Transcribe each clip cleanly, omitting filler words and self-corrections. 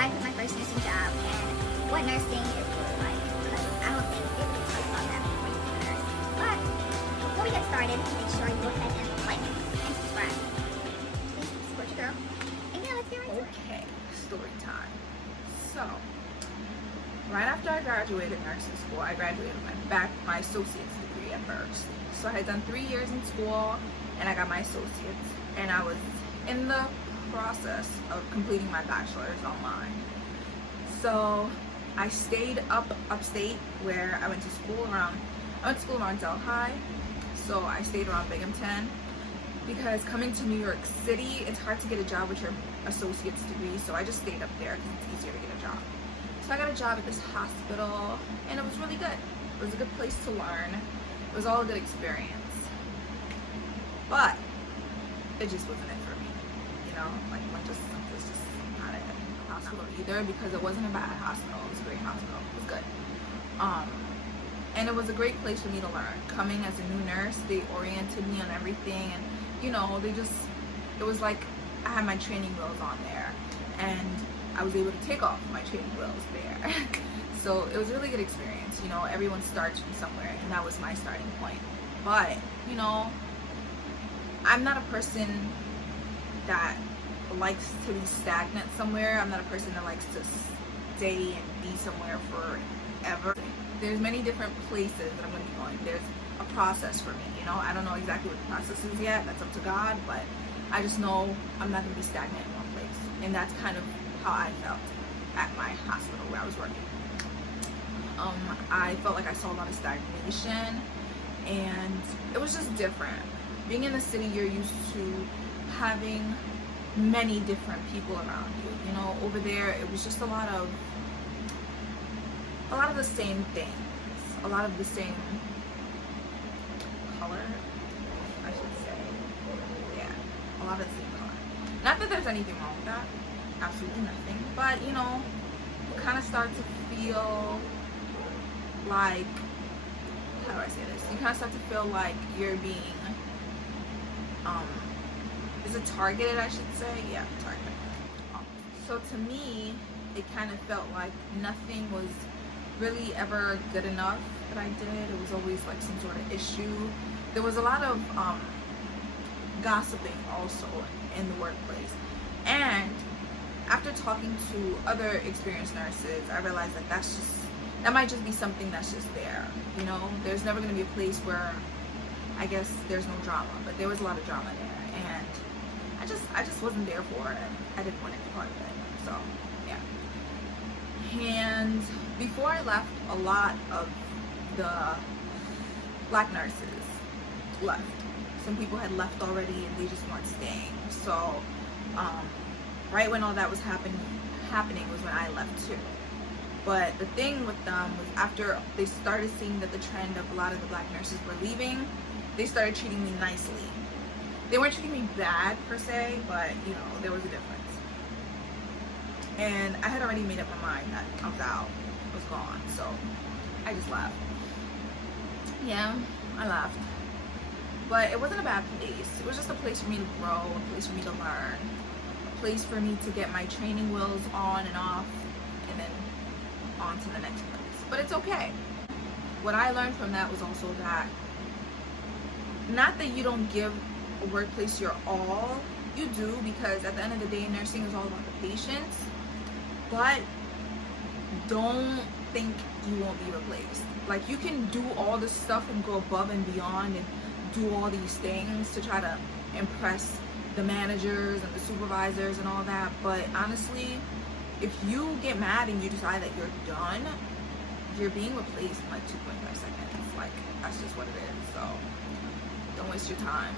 I quit my first nursing job and what nursing is really like, because I don't think they really talk about that before you become a nurse. But before we get started, make sure you go ahead and like and subscribe. Please support your girl. And yeah, let's get right to it. Okay, story time. So, right after I graduated nursing school, I graduated my associate's degree at first. So I had done 3 years in school and I got my associate's, and I was in the process of completing my bachelor's online. So I stayed upstate where I went to school around Delhi. So I stayed around Binghamton, because coming to New York City, it's hard to get a job with your associate's degree. So I just stayed up there because it's easier to get a job. So I got a job at this hospital and it was really good. It was a good place to learn. It was all a good experience. But it just wasn't it for me. You know, like it's just not a hospital either, because it wasn't a bad hospital. It was a great hospital. It was good. And it was a great place for me to learn. Coming as a new nurse, they oriented me on everything, and you know, it was like I had my training wheels on there, and I was able to take off my training wheels there. So it was a really good experience. You know, everyone starts from somewhere, and that was my starting point. But, you know, I'm not a person that likes to be stagnant somewhere. I'm not a person that likes to stay and be somewhere forever. There's many different places that I'm going to be going. There's a process for me, you know. I don't know exactly what the process is yet. That's up to God, but I just know I'm not going to be stagnant in one place. And that's kind of how I felt at my hospital where I was working. I felt like I saw a lot of stagnation, and it was just different. Being in the city, you're used to having many different people around you. You know, over there, it was just a lot of the same things, a lot of the same color, I should say. Yeah, a lot of the same color. Not that there's anything wrong with that, absolutely nothing. But you know, you kind of start to feel like, how do I say this? You kind of start to feel like you're being, is it targeted, I should say? Yeah, targeted. So to me, it kind of felt like nothing was really ever good enough that I did. It was always like some sort of issue. There was a lot of gossiping also in the workplace. And after talking to other experienced nurses, I realized that that might just be something that's just there. You know, there's never going to be a place where I guess there's no drama, but there was a lot of drama there, and I just wasn't there for it. I didn't want any part of it. So yeah. And before I left, a lot of the black nurses left. Some people had left already and they just weren't staying. So right when all that was happening was when I left too. But the thing with them was, after they started seeing that the trend of a lot of the black nurses were leaving, they started treating me nicely. They weren't treating me bad per se, but you know, there was a difference. And I had already made up my mind that I was out, was gone, so I just left. Yeah, I left. But it wasn't a bad place. It was just a place for me to grow, a place for me to learn, a place for me to get my training wheels on and off, and then on to the next place. But it's okay. What I learned from that was also that, not that you don't give a workplace your all, you do, because at the end of the day, nursing is all about the patients, but don't think you won't be replaced. Like, you can do all this stuff and go above and beyond and do all these things to try to impress the managers and the supervisors and all that, but honestly, if you get mad and you decide that you're done, you're being replaced in like 2.5 seconds. Like, that's just what it is. So don't waste your time.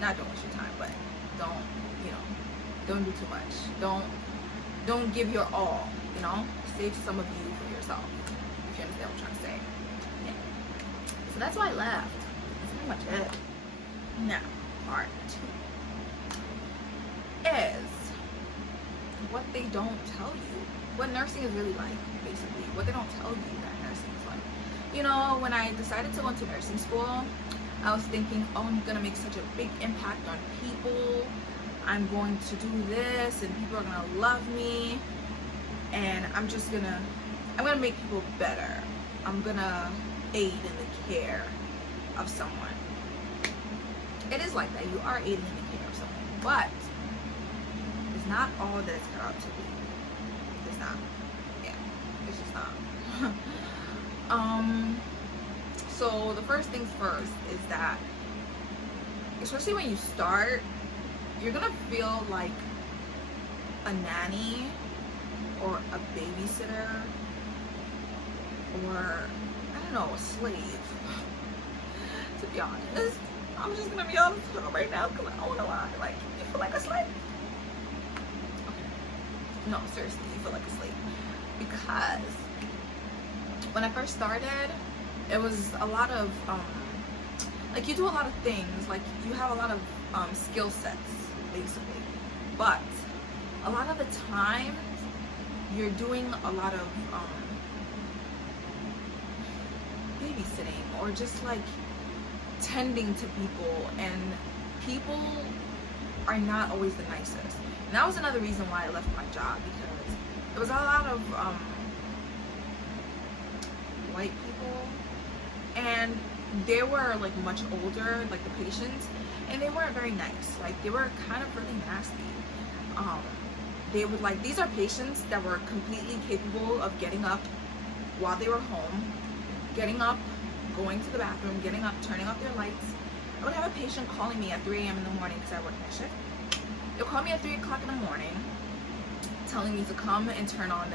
Not don't waste your time, but don't, you know, don't do too much. Don't give your all, you know? Save some of you for yourself, if you understand what I'm trying to say. Yeah. So that's why I left. That's pretty much it. Now, part 2 is what they don't tell you, what nursing is really like, basically. What they don't tell you that nursing is like. You know, when I decided to go into nursing school, I was thinking, oh, I'm gonna make such a big impact on people. I'm going to do this and people are gonna love me. and I'm gonna make people better. I'm gonna aid in the care of someone. It is like that. You are aiding in the care of someone, but it's not all that it's cut out to be. It's not. Yeah, it's just not. So the first things first is that, especially when you start, you're gonna feel like a nanny or a babysitter or, I don't know, a slave. To be honest, I'm just gonna be honest right now because I don't wanna lie. Like, you feel like a slave? Okay. No, seriously, you feel like a slave. Because when I first started, it was a lot of, like, you do a lot of things. Like, you have a lot of skill sets, basically. But a lot of the time, you're doing a lot of babysitting or just like tending to people, and people are not always the nicest. And that was another reason why I left my job, because there was a lot of white people, and they were like much older, like the patients, and they weren't very nice. Like, they were kind of really nasty. They would, like, these are patients that were completely capable of getting up while they were home, getting up, going to the bathroom, getting up, turning off their lights. I would have a patient calling me at 3 a.m. in the morning because I work night shift. They'll call me at 3 o'clock in the morning, telling me to come and turn off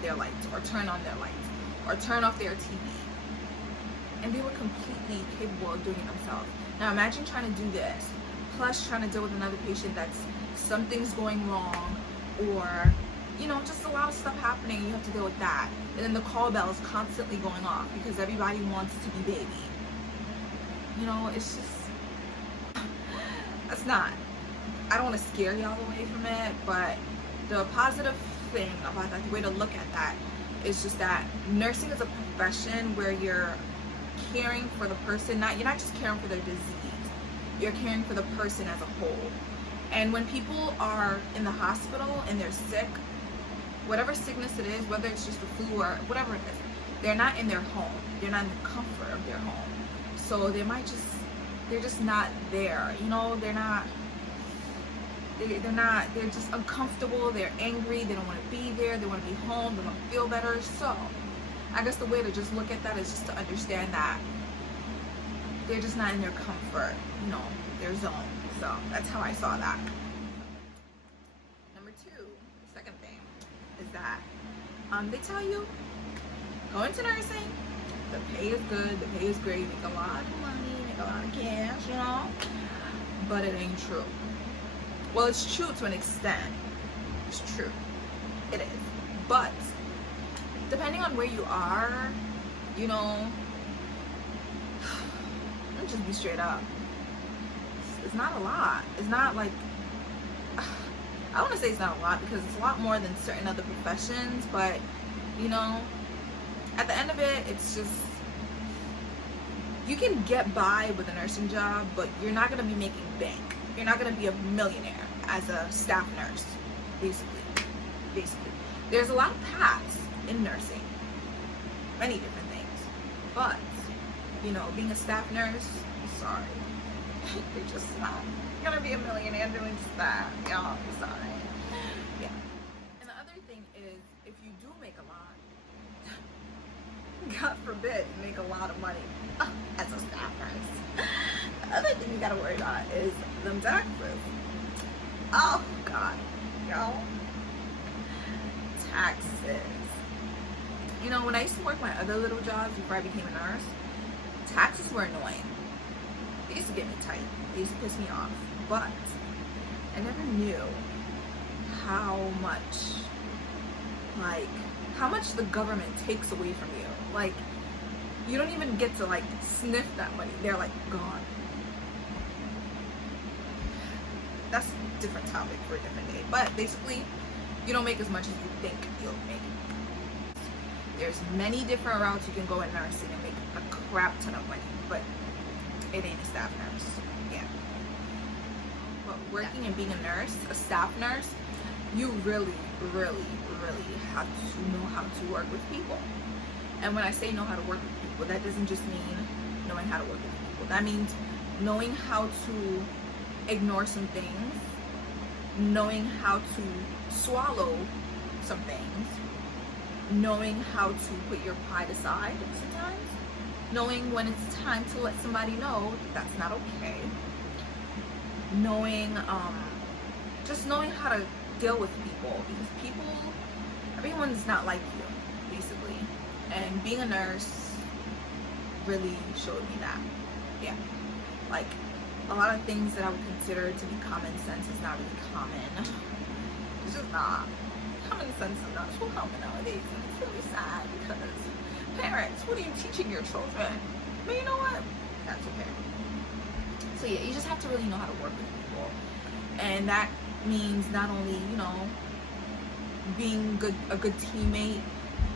their lights, or turn on their lights, or turn off their TV. And they were completely capable of doing it themselves. Now imagine trying to do this, plus trying to deal with another patient that's something's going wrong, or, you know, just a lot of stuff happening. You have to deal with that. And then the call bell is constantly going off because everybody wants to be baby. You know, it's just, that's not, I don't want to scare y'all away from it, but the positive thing about that, the way to look at that, is just that nursing is a profession where you're caring for the person. You're not just caring for their disease, you're caring for the person as a whole. And when people are in the hospital and they're sick, whatever sickness it is, whether it's just the flu or whatever it is, they're not in their home. They're not in the comfort of their home. So they're just not there. You know, they're just uncomfortable. They're angry. They don't want to be there. They want to be home. They want to feel better. So I guess the way to just look at that is just to understand that they're just not in their comfort, you know, their zone. So that's how I saw that. Number two, the second thing, is that they tell you, go into nursing, the pay is good, the pay is great, make a lot of money, make a lot of cash, you know, but it ain't true. Well, it's true to an extent. It's true. It is. But depending on where you are, you know, let me just be straight up. It's not a lot. It's not like, I want to say it's not a lot because it's a lot more than certain other professions, but, you know, at the end of it, it's just, you can get by with a nursing job, but you're not going to be making bank. You're not going to be a millionaire as a staff nurse, basically. There's a lot of paths in nursing, many different things, but, you know, being a staff nurse, I'm sorry. You're just not gonna be a millionaire doing that. Y'all, I'm sorry. Yeah. And the other thing is, if you do make a lot, God forbid, you make a lot of money as a staff nurse. The other thing you gotta worry about is them taxes. Oh God, y'all. Taxes. You know, when I used to work my other little jobs before I became a nurse, taxes were annoying. They used to get me tight. They used to piss me off. But I never knew how much the government takes away from you. Like, you don't even get to like sniff that money. They're like gone. That's a different topic for a different day. But basically, you don't make as much as you think you'll make. There's many different routes you can go in nursing and make a crap ton of money, but it ain't a staff nurse. Yeah. But working and being a nurse, a staff nurse, you really, really, really have to know how to work with people. And when I say know how to work with people, that doesn't just mean knowing how to work with people. That means knowing how to ignore some things, knowing how to swallow some things, knowing how to put your pride aside sometimes, knowing when it's time to let somebody know that's not okay, knowing, just knowing how to deal with people, because everyone's not like you, basically. And being a nurse really showed me that. Yeah, like a lot of things that I would consider to be common sense is not really common. It's just not. Common sense is not so common nowadays, and it's really sad because parents, what are you teaching your children? But you know what? That's okay. So yeah, you just have to really know how to work with people, and that means not only, you know, being a good teammate.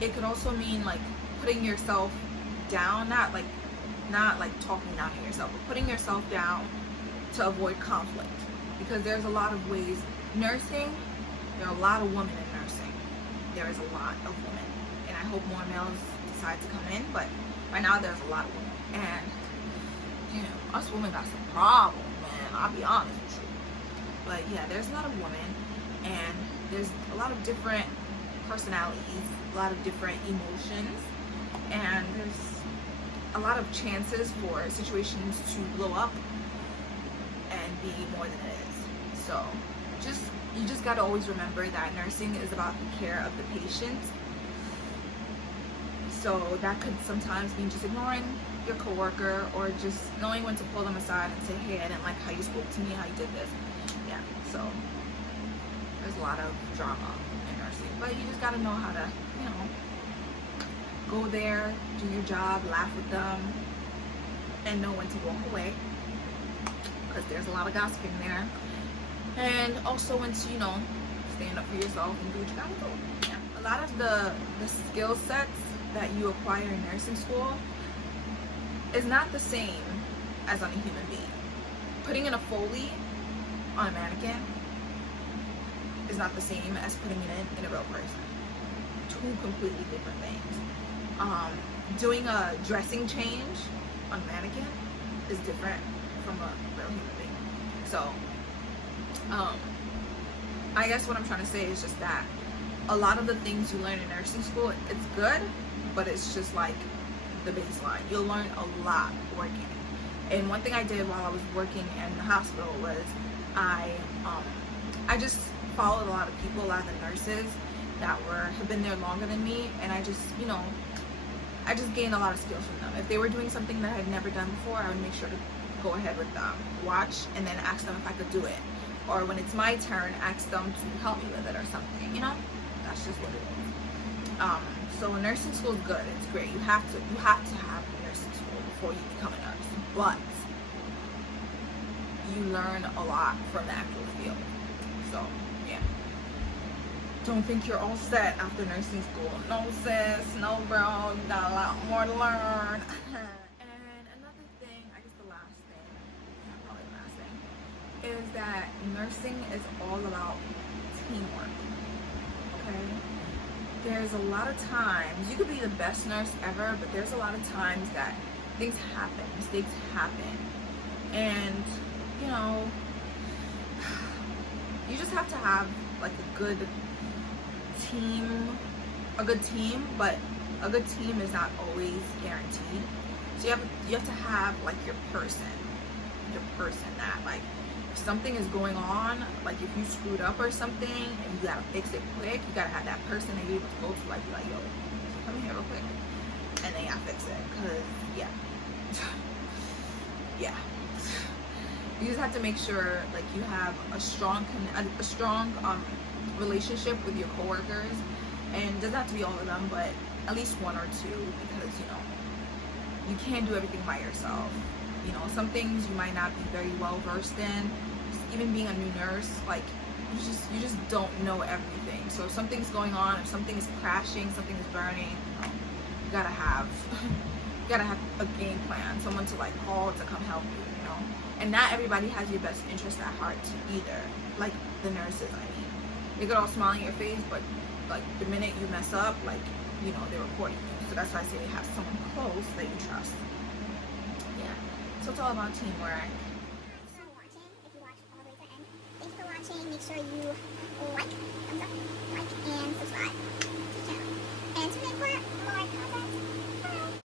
It could also mean like putting yourself down, not like talking down to yourself, but putting yourself down to avoid conflict. Because there's a lot of ways. Nursing, there are a lot of women in nursing. There is a lot of women, and I hope more males decide to come in. But right now, there's a lot of women, and damn, us women got some problems, man. I'll be honest with you. But yeah, there's a lot of women, and there's a lot of different personalities, a lot of different emotions, and there's a lot of chances for situations to blow up and be more than it is. So you just got to always remember that nursing is about the care of the patient. So that could sometimes mean just ignoring your coworker, or just knowing when to pull them aside and say, hey, I didn't like how you spoke to me, how you did this. Yeah, so there's a lot of drama in nursing, but you just got to know how to, you know, go there, do your job, laugh with them, and know when to walk away, because there's a lot of gossiping there. And also when to, you know, stand up for yourself and do what you gotta do. Yeah. A lot of the skill sets that you acquire in nursing school is not the same as on a human being. Putting in a Foley on a mannequin is not the same as putting it in a real person. Two completely different things. Doing a dressing change on a mannequin is different from a real human being. So, I guess what I'm trying to say is just that a lot of the things you learn in nursing school, it's good, but it's just like the baseline. You'll learn a lot working. And one thing I did while I was working in the hospital was I just followed a lot of people, a lot of the nurses that have been there longer than me, and I just gained a lot of skills from them. If they were doing something that I had never done before, I would make sure to go ahead with them, watch, and then ask them if I could do it. Or when it's my turn, ask them to help me with it or something, you know? That's just what it is. So nursing school is good, it's great. You have to have nursing school before you become a nurse. But you learn a lot from the actual field. So, yeah. Don't think you're all set after nursing school. No sis, no bro, you got a lot more to learn. And another thing, I guess the last thing, probably the last thing, is that nursing is all about teamwork. Okay? There's a lot of times, you could be the best nurse ever, but there's a lot of times that things happen, mistakes happen. And, you know, you just have to have like a good team, but a good team is not always guaranteed. So you have to have like your person that, like, if something is going on, like if you screwed up or something and you gotta fix it quick, you gotta have that person that you're able to go to, like, be like, yo, come here real quick, and then you gotta fix it. Cause yeah, you just have to make sure like you have a strong relationship with your coworkers, and it doesn't have to be all of them, but at least one or two, because you know you can't do everything by yourself. You know, some things you might not be very well versed in. Even being a new nurse, like you just don't know everything. So if something's going on, if something is crashing, something is burning, you gotta have a game plan, someone to like call to come help you. You know, and not everybody has your best interest at heart either. Like the nurses, I mean. they could all smile in your face, but like the minute you mess up, like, you know, they're recording you. So that's why I say they have someone close that you trust. Yeah. So it's all about teamwork. Thanks for watching. If you watched all the way to the end, thanks for watching. Make sure you like, thumbs up, like, and subscribe.